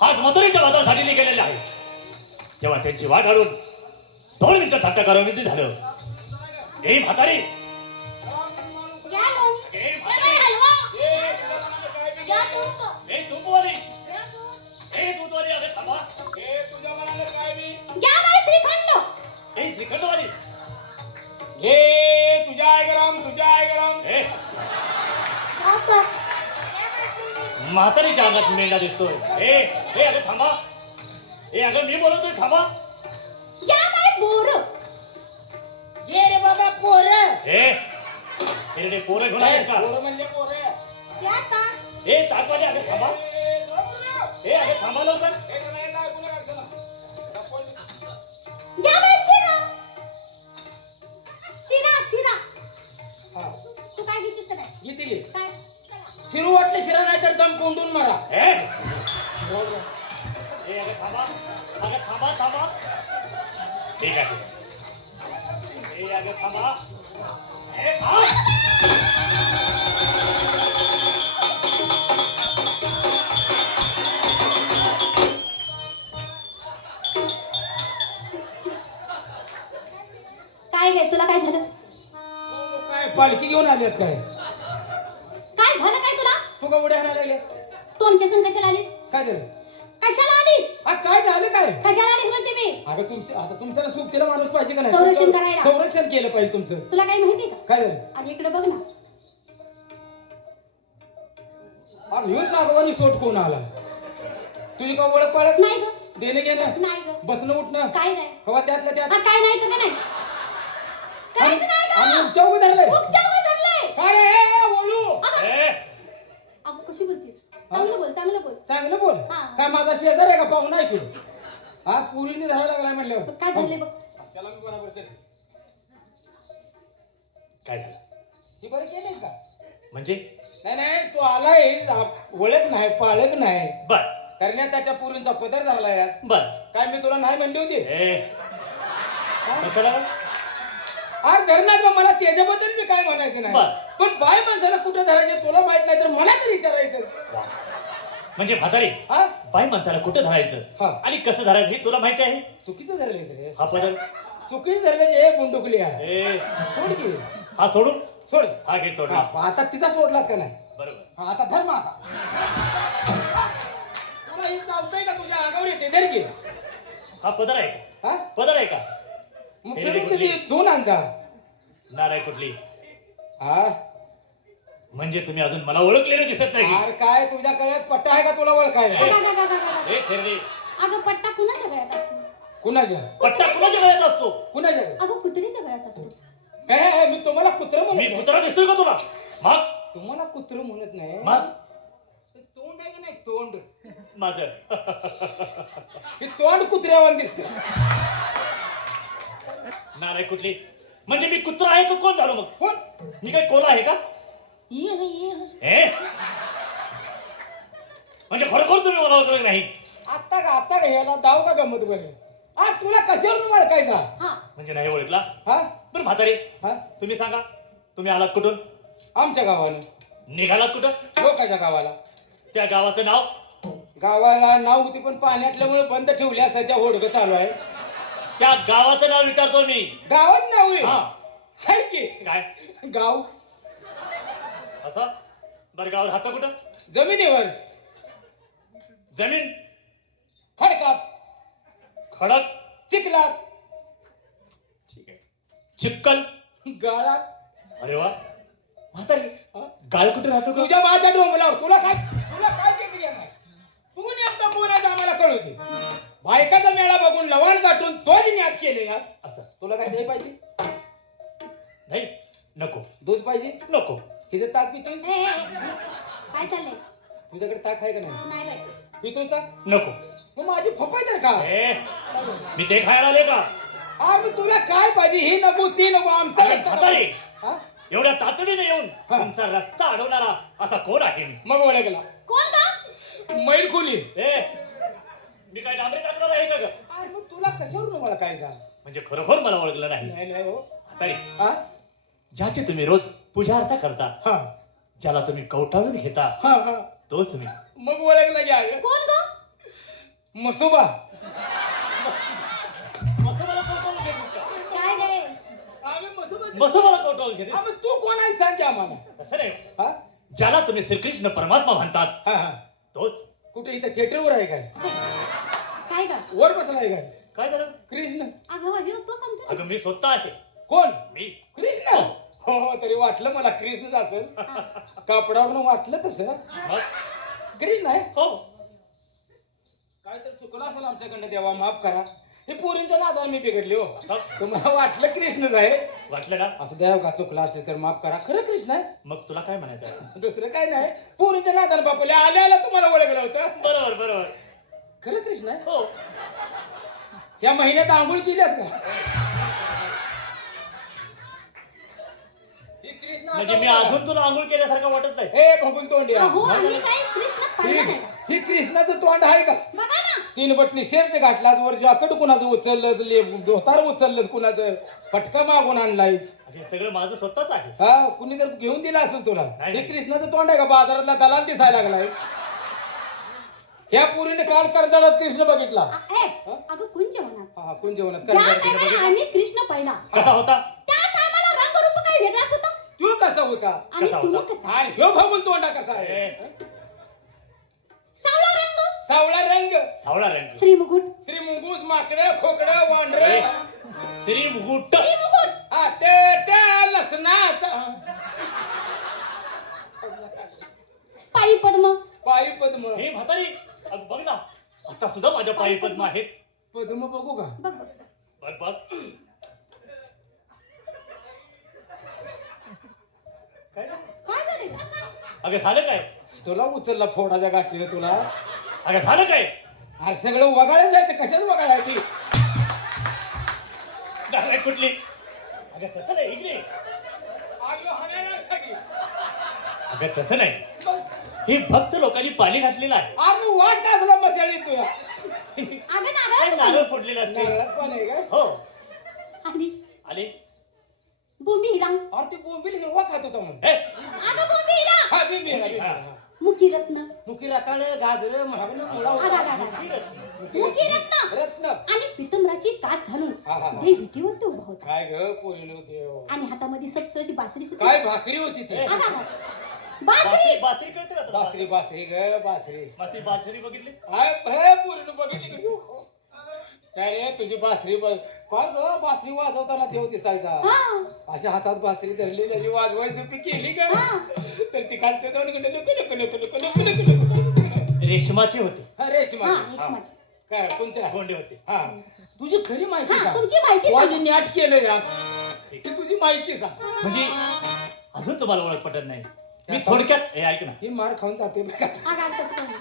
आज मथुरेच्या वादासाठी निघालेला आहे. तेव्हा त्यांची वाट घालून दोन मिनिटं थट्टा करावी झालं. ए म्हातारी! घे तुझ्या आई गरम तुझ्या आई गरम. म्हातारीच्या अंगात मेंढा दिसतोय. ए ए अगं थांबा. ए अगं मी बोलतोय थांबा. या बाई बोर ये रे बाबा पोर. ए हे पोरं घेऊन आहेत का पोरं म्हणजे पोरं. ए ताकवाले अगं थांबा. दम कोंडून मारा. ए ए अगं थांबा. अगं थांबा थांबा. ठीक आहे ए अगं थांबा. ए थांब काय घे तुला काय झालं? तू काय पालखी घेऊन आलीस काय? काय झालं काय? तू का उड्या आणायला लागले? तू आमच्या संग कशाला आलीस? काय झालं? कशाला आलीस? हा काय झालं काय? कशाला आलीस म्हणते मी? अगं तुमचं आता तुमच्याला सुटकेला माणूस पाहिजे का नाही? संरक्षण करायला. संरक्षण केलं पाहिजे तुमचं. तुला काही माहिती का? काय झालं? आणि इकडे बघ ना. अरे ह्यो सागवानी सोट कोण आला? तुझी का ओळख पाळत नाही ग. देणं घेणं? नाही ग. बसणं उठणं? काय नाही. कवा त्यातल्या त्यात? हा काय नाही तर का नाही? काहीच नाही आणि उपचार उपचार धरले काय रे, ए, ए, वळू ए कशी बोलतीस? चांगलं बोल चांगलं बोल. चांगलं बोल? हा. काय माझा शेजार आहे का? पाहुणा आहे तू. हा पुरीने धरायला लागलाय म्हणल्यावर. काय धरले बघ. त्याला मी बरोबर करते. काय झालं? ही बरं केली का? म्हणजे? नाही नाही तू आलाय आ- ओळख नाही पाळख नाही. बर. करण्यात त्याच्या पुरींचा पदर झालाय आज. बर. काय मी तुला नाही म्हणली होती? अरे धरणार का? मला त्याच्याबद्दल मी काय म्हणायचं नाही. बर. पण बाय माणसाला कुठं धरायचं तुला माहीत नाही तर मला तरी विचारायचं म्हणजे म्हातारी हा? बाई माणसाला कुठं धरायचं? हा. आणि कसं धरायचं हे तुला माहिती आहे? चुकीचं धरले हा पदर. चुकीचं धरले हे बुंडुकली आहे. ए. सोड की. हा सोडून सोड. हा घे सोडला हा, आता तिचा सोडलाच का नाही? बरोबर. हा, आता धर माझा तुला हे चालतंय का? तुझ्या आगावर येते धर की. हा पदर आहे का? हा? पदर आहे का? मग हे कुठली? दोन आणजा. नाराय कुठली? हा? म्हणजे तुम्ही अजून मला ओळखलेलं दिसत नाही अरे काय तुझ्या गळ्यात पट्टा आहे का तुला ओळखायला? अगं, अगं, अगं, अगं, अगं. हे खेरडे. अगं पट्टा कुणाच्या गळ्यात असतो? कुणाच्या? पट्टा कुणाच्या गळ्यात असतो? कुणाच्या? अगं कुत्रीच्या गळ्यात असतो. मी तुम्हाला कुत्र मी म्हणत नाही. कुत्रा दिसतोय का तुला? मग? तुम्हाला कुत्र म्हणत नाही? मग? तोंड आहे की नाही? तोंड. माझं. हे तोंड कुत्र्यावर दिसत. नाराय कुठली? म्हणजे मी कुत्रा आहे का कोण झालो मग? कोण? मी काय कोला आहे का. हे म्हणजे खरोखर तुम्ही मला ओळखलं नाही. आता का आता का ह्याला दाव का गमत बरे आ तुला कशावर ओळखायचा? हा. म्हणजे नाही ओळखला? हा? बरं म्हातारे हा? तुम्ही सांगा तुम्ही आलात कुठून? आमच्या गावानं. निघालात कुठं? लोकांच्या गावाला? त्या गावाचं नाव? गावाला नाव होती पण पाण्यातल्यामुळे बंद ठेवली असता त्या होडकं चालू आहे. त्या गावाचं नाव विचारतो मी. गावात नाव आहे? हा. हाय की? काय? गाव? असं? बरं गावावर हात कुठं? जमिनीवर. जमीन? खडकात. खडक? चिखलात. ठीक आहे. चिक्कल गाळात. अरे वा. म्हातारे. हा? गाळ कुठे राहतो का तुझ्या माझ्या डोंबलावर तुला काय तुला काय नाही तू नेमका कोणाचा आम्हाला कळू दे. बायकाचा मेळा बघून लवाण गाठून तोच न्यात केले यार असं. तुला काय दही पाहिजे? नाही नको. दूध पाहिजे? नको. हिचं ताक पितोय ए, ए, ए. काय चाललंय तुझ्याकडे ताक आहे का नाही? नाही बाई. पितोय ताक? नको. मग माझी फपाय तर का? ए मी ते खायला आले का? आ मी तुला काय पाहिजे? ही नको ती नको आमचा अरे रस्ता म्हातारे. हा? एवढ्या तातडीने येऊन हा. तुमचा रस्ता अडवणारा असा कोण आहे? मग ओळखला. कोण का मैल खोली ए मी काय डांबरे टाकणार आहे का? ग? आ, मग तुला कशावर मला काय सांग म्हणजे खरोखर मला ओळखलं नाही. नाही नाही हो. तरी हा? ज्याची तुम्ही रोज पूजा अर्था करता हा. ज्याला तुम्ही कवटाळून घेता हा हा. तोच मी. मग ओळखलं. कोण ग? मसुबा. मसोबाला का? काय रे? आम्ही मसुबा मसोबाला? आम्ही तू कोण आहे सांग की आम्हाला? नाही हा? ज्याला तुम्ही श्रीकृष्ण परमात्मा म्हणतात हा हा. तोच. कुठे इथं थिएटरवर आहे काय? काय वर बसला आहे काय काय झालं? कृष्ण. अगं ह्यो तो सांगतो अगं मी स्वतः आहे. कोण? मी. कृष्ण? हो. हो तरी वाटलं मला कृष्णच असेल. कापडावरून वाटलं तसं. मग? कृष्ण आहे. हो. काय तर चुकलं असेल आमच्याकडनं देवा माफ करा. हे पोरींच्या नादाला मी बिघडली हो? तुम्हाला वाटलं कृष्णच आहे? वाटलं ना? असं द्या का चुकलं असले तर माफ करा. खरं कृष्ण आहे? मग तुला काय म्हणायचं? आहे? दुसरं काय नाही. पोरींच्या नादाला बापूला आल्या आल्या तुम्हाला ओळखलं होतं. बरोबर बरोबर. खरं कृष्ण? आहे हो. या महिन्यात आंघोळ केल्यास का? हे कृष्ण म्हणजे मी अजून तुला आंघोळ केल्यासारखं वाटत नाही. हे भगून तोंड अहो आम्ही काय कृष्ण पाहिलं नाही. का? ही कृष्णाचं तोंड आहे का? बघा ना. तीन बटणी सेट घातलाच वर जॉकेट कुणाचं उचललं ले धोतार उचललं कुणाचं? फटका मागून आणलाय हे सगळं माझं स्वतःच आहे. हा कुणी तर घेऊन दिला असेल तुला नाही, हे नाही. कृष्णाचं तोंड आहे का? बाजारातला दलाल दिसायला लागलाय. ह्या पुरीने काल कर्जाळात कृष्ण बघितला. अ- ए अगं कुंज म्हणा. हा हा कोण जेवणात ज्या कर्जाळात टायमाला आम्ही कृष्ण पाहिला. कसा होता? त्या टायमाला रंगरूप काही वेगळाच होता. तू कसा होता? आणि कसा तुम्ही होता? कसा? आणि ह्यो तोंडा कसा आहे? ए, सावळा रंग. सावळा रंग. सावळा रंग. श्री मुकुट श्री मुंगूस माकडं खोकडं ए, वांढर श्री मुकुट श्री मुकुट हा ते त्या लसणाचा. पायी पद्म. पायी पद्म. हे म्हातारी अगं बघ ना आता सुद्धा माझ्या पायी पद्म आहेत. पद्म बघू का? बघ. बघ. बघ बघ काय? काय झाले? अगं झालं काय? तुला उचलला फोडाच्या गाठीने तुला? अगं झालं काय? अरे सगळं वगाळायचं आहे ते कशाच वगाळायची झालंय कुठली? अगं तसं नाही इकडे. अगं तसं नाही. हे भक्त लोकांनी पाली घातलेलं आहे. आम्ही वाट काढला मशाली तुला अगं नारळ नारळ फोडलेलं असते? नारळात पण आहे का? हो. आणि हिरा. अरे ते बोंबील हिरवा खात होता म्हणून. हे! अगं हा मुकी रताळ गाजर महागण मुळा रत्न. रत्न. आणि पितंबराची कास घालून हा, हा, हा. देव विटीवर तो उभा होता. काय ग पोरीलो देव. आणि हातामध्ये सबसराची बासरी होती. काय भाकरी होती ती. बासरी! बासरी कळते का बासरी बासरी ग बासरी. मग बासरी बघितली? आय हे पोरीनं बघितली का? तू? काय तुझी बासरी बघ. फार ग बासरी वाजवताना देव दिसायचा. हा. अशा हातात बासरी धरली त्याची वाजवायची केली का? तर ती खालते दोन कडे लोक रेशमाची होती. रेशमा रेशमाची. काय कोणत्या गोंडे होते. हा. तुझी खरी माहिती माहिती सांग. केलं तुझी माहिती सांग. म्हणजे अजून तुम्हाला ओळख पटत नाही. मी थोडक्यात हे ऐक ना. ही मार खाऊन जाते बघा.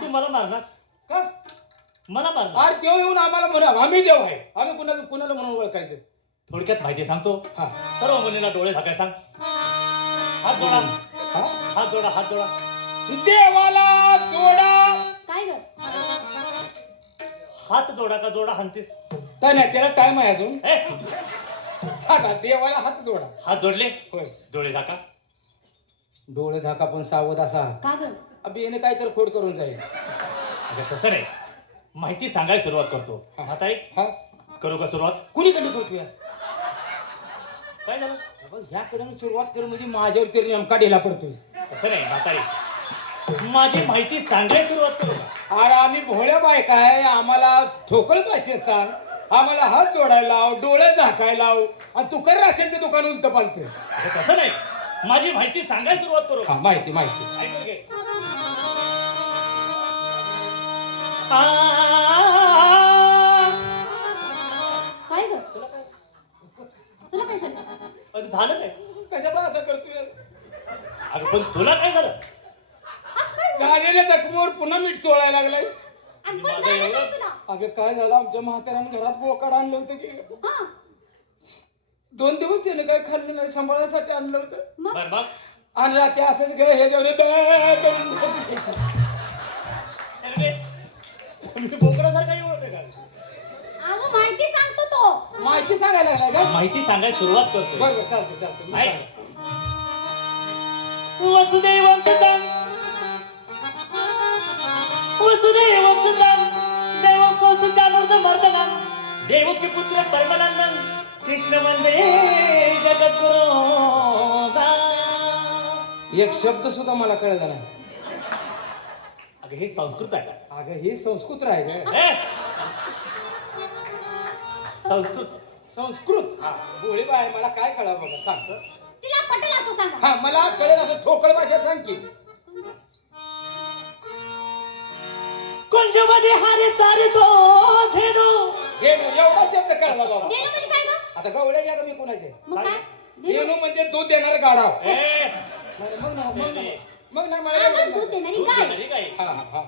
तू मला मारणार. का? मला मारणार. अरे देव येऊन आम्हाला म्हणा आम्ही देव आहे. आम्ही कुणाला कुणाला म्हणून ओळखायचं? थोडक्यात माहिती सांगतो. हा. सर्व मुलींना डोळे झाकाय सांग. हात जोडा. हा? हात जोडा हात जोडा. देवाला जोडा. काय ग? हात जोडा का जोडा हंतीस काय नाही त्याला टाइम आहे अजून. हे हा का देवाला हात जोडा. हात जोडले? होय. डोळे झाका. डोळे झाका पण सावध असा. का ग? अबे याने काय तर खोड करून जाईल. अगं तसं नाही. माहिती सांगायला सुरुवात करतो. हा. आता ऐक हा. करू का सुरुवात? कुणीकडे करतोय? काय झालं? ह्याकडे सुरुवात कर म्हणजे माझ्यावर तरी नेमका ढिला पडतोय. तसं नाही म्हातारी माझी माहिती सांगायला सुरुवात करू का? अरे आम्ही भोळ्या बायका आहे. आम्हाला ठोकळ पाहिजे सांग. आम्हाला हात जोडायला लाव डोळे झाकायला लाव. आणि तू कर राशनचं दुकान उलट पालते अगं तसं नाही. माझी माहिती सांगायला सुरुवात करू. हा माहिती माहिती. ऐकून घे. आ, काय ग? तुला काय? झालं? झालं काय? कशाला असं करतोय? अगं पण तुला काय झालं? झालेल्या जखमीवर पुन्हा मीठ चोळायला लागलाय. अगं, पण झालं काय तुला? अगं काय झालं? आमच्या म्हाताऱ्याने घरात बोकाड आणलं होतं की. हा. दोन दिवस त्याने काय खाल्लं नाही सांभाळण्यासाठी आणलं होतं. मग? बर मग? आणि रात्री असंच गे हे जेवढे अरे, मी बोकडासारखा का अगं माहिती सांगतो तो. माहिती सांगायला लागलाय का? माहिती सांगायला सुरुवात करतो बरं बरं चालतं चालतं ऐक. सांगतो. वसुदेवं सुतं वसुदेव सुतम देव कौसुचानर्द मर्दनम देवकी पुत्र परमानंदम कृष्ण जगद्गुरु एक शब्द सुद्धा मला कळला नाही. अगं हे संस्कृत आहे का? अगं हे संस्कृत आहे का? संस्कृत. संस्कृत? हा गोळी बाय मला काय कळावं बघा सांग. तिला पटेल असं सांगा. हा मला कळेल असं ठोकळ भाषा सांग की. कुंजमध्ये हारे चारे तो धेनु. हे एवढा शब्द कळला बाबा. देणं म्हणजे आता गवळ्या घ्या का मी कोणाचे? मग काय? देणू म्हणजे दूध देणार गाडाव ए, मग ना मग ना. मग ना मला अगं एवढं दूध. देणारी गाय. हा हा हा.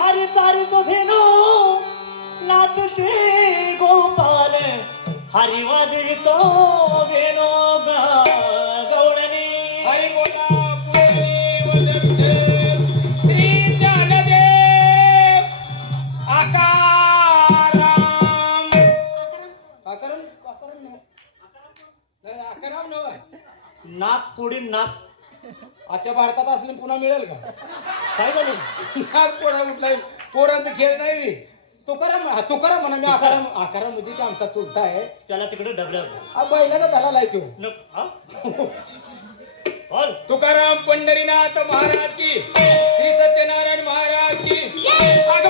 हारे चारे तो धेनु. नाथ श्री गोपाल हरी वाजवितो वेणो गौडणी नव्ह. नाक पुढील नाक आता भारतात असले पुन्हा मिळेल का? काय झालं? नाग पोळा उठलाय पोरांचा खेळ नाही. तुकाराम हा, तुकाराम म्हणा मी आकाराम आकाराम म्हणजे की आमचा चुलता आहे. त्याला तिकडे डबल्या हा बैलाचा दलाल आहे तो. नको हा? बोल. तुकाराम पंढरीनाथ महाराज की. श्री सत्यनारायण महाराज की. अग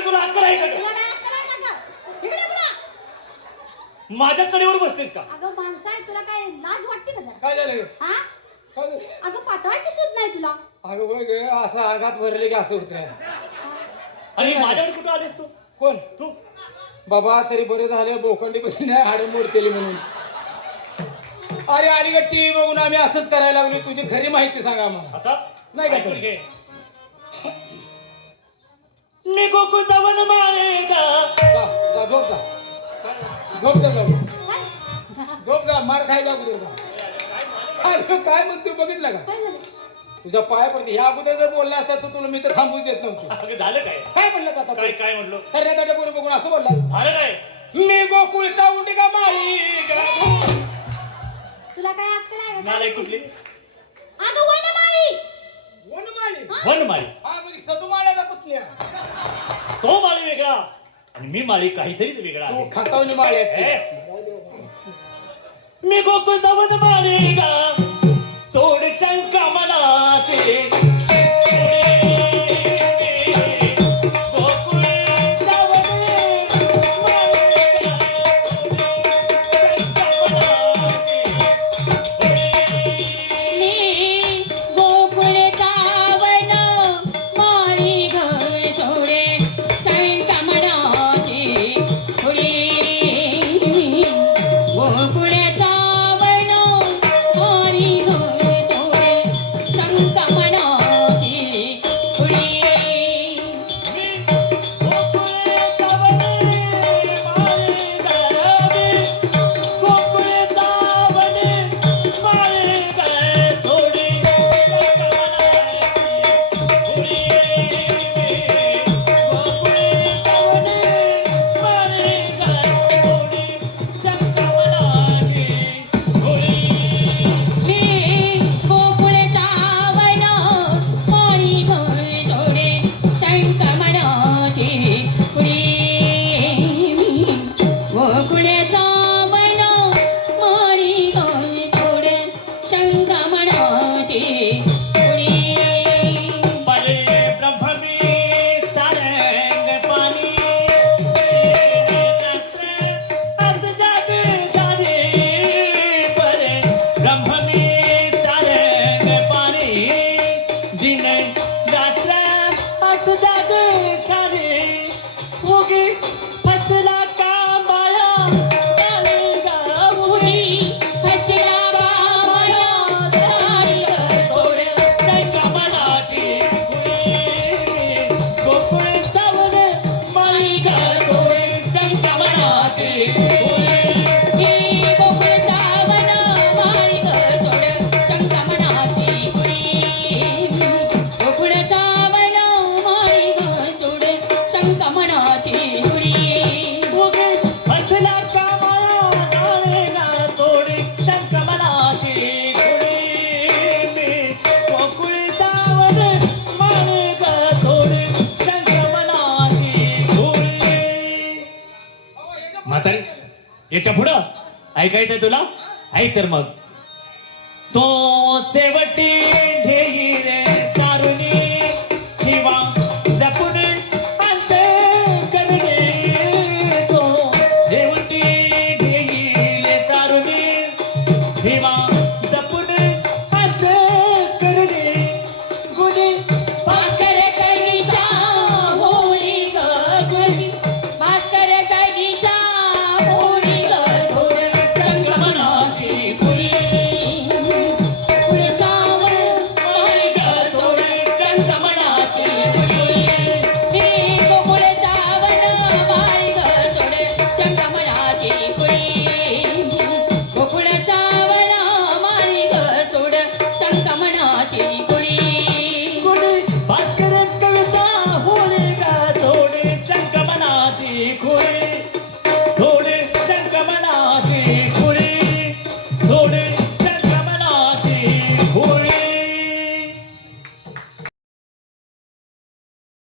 हे तुला अक्कल आहे का ग? तुला काय अक्कल आहे का ग? इकडे पुढं. माझ्या कडेवर बसतेस का अगं माणसं आहे तुला काय लाज वाटते का जरा काय झालं ग? हा काय झालं? अगं पातळाची सूद नाही तुला अगं ग असं आघात भरले की असं होत आणि माझ्याकडे कुठं आलेस तू कोण तू बाबा तरी बरे झाले बोखंडी बसून नाही हाडे मोडतेली म्हणून अरे आली का टीव्ही बघून आम्ही असंच करायला लागलो तुझी खरी माहिती सांगा आम्हाला असा नाही का ऐकून? घे. मी गोकुळ जावन मारेगा. जा जा, झोप जा. झोप जा जाऊ झोप जा मार खायला अगोदर जा. अरे काय म्हणतो बघितलं का? तुझ्या पायापरती ह्या अगोदर जर बोलला असता तर तुला मी तर थांबूच देत नव्हतो. अगं झालं काय? काय म्हणलं का काय काय म्हणलो? तर पोरी बघून असं बोलला झालं काय? मी गोकुळचा उंडी का माई तुला काय अक्कल आहे? नालायक कुठली? अगं वनमाळी वनमाळी. वनमाळी. हा म्हणजे तो माळी वेगळा आणि मी माळी काहीतरीच वेगळा तू आहे. खतावणी माळ्याची ए? मी गोकुळ जावन मारेगा सोड शंका मनाचे. ದಿನ याच्या पुढं. ऐकायचंय तुला? ऐक तर मग. तो शेवटी